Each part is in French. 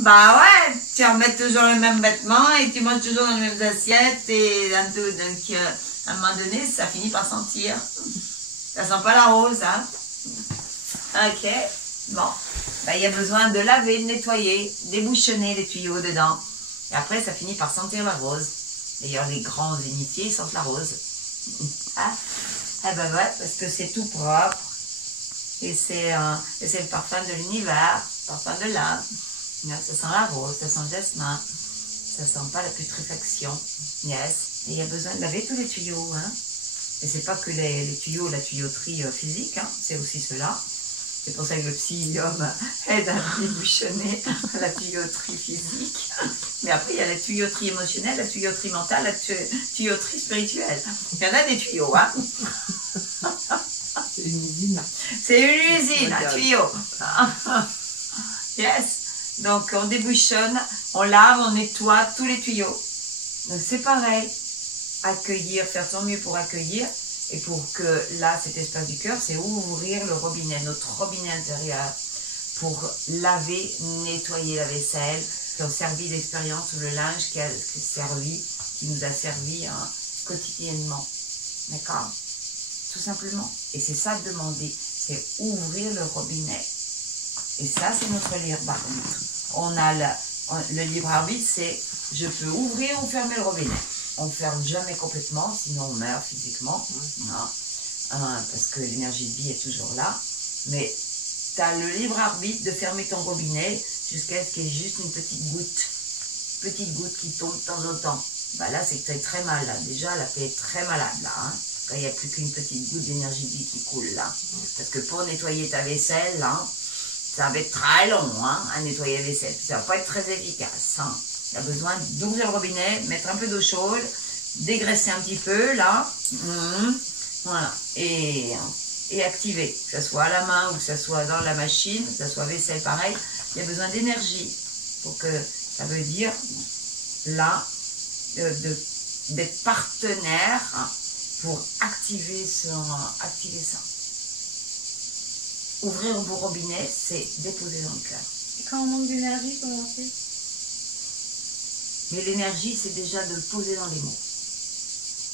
Bah ouais, tu remets toujours les mêmes vêtements et tu manges toujours dans les mêmes assiettes et à un moment donné, ça finit par sentir. Ça sent pas la rose, hein. Ok, bon. Bah, il y a besoin de laver, de nettoyer, débouchonner les tuyaux dedans. Et après, ça finit par sentir la rose. D'ailleurs, les grands initiés sentent la rose. Ah, ah bah ouais, parce que c'est tout propre. Et c'est le parfum de l'univers, parfum de l'âme. Ça sent la rose, ça sent le jasmin. Ça sent pas la putréfaction. Yes. Et il y a besoin de laver tous les tuyaux, hein. Et c'est pas que les tuyaux, la tuyauterie physique, hein, c'est aussi cela. C'est pour ça que le psyllium aide à débouchonner la tuyauterie physique. Mais après, il y a la tuyauterie émotionnelle, la tuyauterie mentale, la tuyauterie spirituelle. Il y en a des tuyaux, hein. C'est une usine. C'est une usine, un tuyau. Yes. Donc, on débouchonne, on lave, on nettoie tous les tuyaux. Donc, c'est pareil. Accueillir, faire son mieux pour accueillir. Et pour que là, cet espace du cœur, c'est ouvrir le robinet, notre robinet intérieur, pour laver, nettoyer la vaisselle, qui ont servi d'expérience, ou le linge qui nous a servi hein, quotidiennement. D'accord? Tout simplement. Et c'est ça demander, c'est ouvrir le robinet. Et ça, c'est notre libre arbitre. On a le libre arbitre, c'est je peux ouvrir ou fermer le robinet. On ne ferme jamais complètement, sinon on meurt physiquement. Non. Parce que l'énergie de vie est toujours là. Mais tu as le libre arbitre de fermer ton robinet jusqu'à ce qu'il y ait juste une petite goutte qui tombe de temps en temps. Bah là, c'est que tu es très mal. Là. Déjà, là, tu es très malade. Là, hein. Quand il n'y a plus qu'une petite goutte d'énergie de vie qui coule là. Parce que pour nettoyer ta vaisselle, là, ça va être très long hein, à nettoyer la vaisselle. Ça ne va pas être très efficace. Hein. Il y a besoin d'ouvrir le robinet, mettre un peu d'eau chaude, dégraisser un petit peu, là. Voilà. Et activer. Que ce soit à la main ou que ce soit dans la machine, que ce soit vaisselle pareil. Il y a besoin d'énergie. Pour que, ça veut dire, là, d'être partenaire pour activer ça. Ouvrir un beau robinet, c'est déposer dans le cœur. Et quand on manque d'énergie, comment on fait? Mais l'énergie, c'est déjà de le poser dans les mots.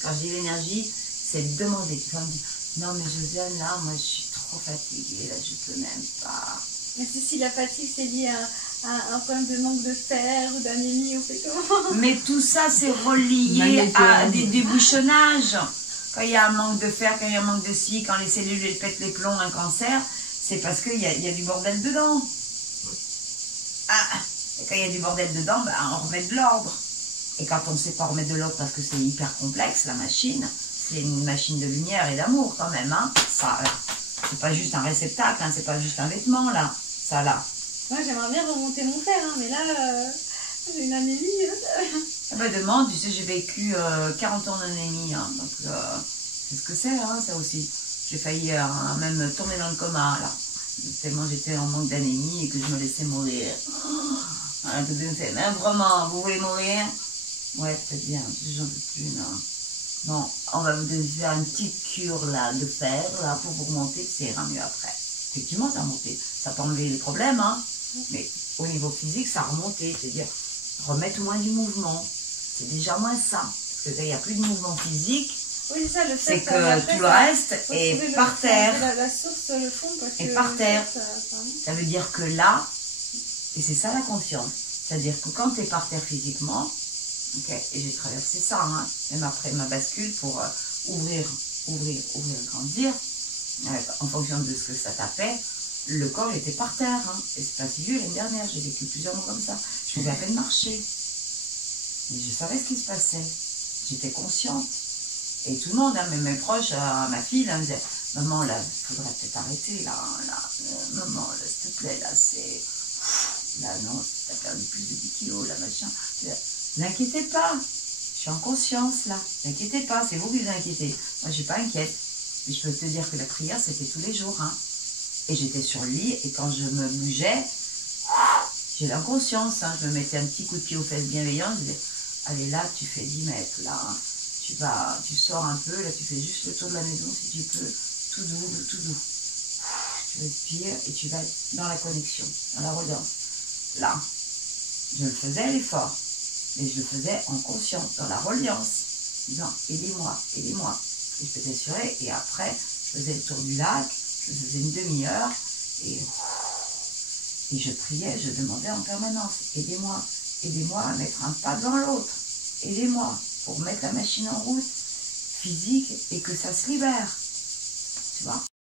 Quand je dis l'énergie, c'est de demander. Tu vas me dire, non mais Josiane, là, moi je suis trop fatiguée, là je peux même pas. Mais si la fatigue, c'est lié à un problème de manque de fer ou d'anémie, on fait comment? Mais tout ça, c'est relié à des débouchonnages. Quand il y a un manque de fer, quand il y a un manque de si, quand les cellules elles pètent les plombs, un cancer, c'est parce qu'il y a du bordel dedans. Et quand il y a du bordel dedans, ben, on remet de l'ordre. Et quand on ne sait pas remettre de l'ordre parce que c'est hyper complexe, la machine, c'est une machine de lumière et d'amour quand même. Hein. Ça, c'est pas juste un réceptacle, hein, c'est pas juste un vêtement, là. Ça, là. Moi, j'aimerais bien remonter mon fer, hein, mais là, j'ai une anémie. Ah ben, demande, tu sais, j'ai vécu 40 ans d'anémie, hein, donc c'est ce que c'est, hein, ça aussi. J'ai failli même tomber dans le coma, là. Tellement j'étais en manque d'anémie et que je me laissais mourir. Même vraiment, vous voulez mourir? Ouais, peut-être bien, j'en veux plus, non. Bon, on va vous faire une petite cure là de fer, là, pour vous remonter, ça ira mieux après. Effectivement, ça a remonté. Ça peut enlever les problèmes, hein. Mais au niveau physique, ça a remonté. C'est-à-dire, remettre moins du mouvement. C'est déjà moins ça. Parce que il n'y a plus de mouvement physique. Oui, c'est ça, le fait c'est que tout le reste est par terre. La source, le fond, parce que... Et par terre. Ça veut dire que là, et c'est ça la conscience. C'est-à-dire que quand tu es par terre physiquement, okay, et j'ai traversé ça, hein, même après ma bascule pour ouvrir, grandir, en fonction de ce que ça tapait, le corps était par terre. Hein, et c'est pas si vieux l'année dernière, j'ai vécu plusieurs mois comme ça. Je pouvais à peine marcher. Mais je savais ce qui se passait. J'étais consciente. Et tout le monde, hein, même mes proches, ma fille, là, me disait, maman, là, il faudrait peut-être arrêter, là, maman, là, s'il te plaît, là, c'est... Là, non, t'as perdu plus de 10 kilos, là, machin. N'inquiétez pas, je suis en conscience, là. N'inquiétez pas, c'est vous qui vous inquiétez. Moi, je ne suis pas inquiète. Mais je peux te dire que la prière, c'était tous les jours, hein. Et j'étais sur le lit, et quand je me bougeais, j'ai l'inconscience, hein. Je me mettais un petit coup de pied aux fesses bienveillant, je disais, allez, là, tu fais 10 mètres, là, hein. Tu sors un peu, là tu fais juste le tour de la maison si tu peux, tout doux, tout doux. Tu respires et tu vas dans la connexion, dans la redance. Là, Je le faisais l'effort, mais je le faisais en conscience, dans la reliance, disant aidez-moi, aidez-moi. Et je m'étais assurée, et après, je faisais le tour du lac, je faisais une demi-heure, et je priais, je demandais en permanence, aidez-moi à mettre un pas devant l'autre, aidez-moi pour mettre la machine en route, physique, et que ça se libère, tu vois.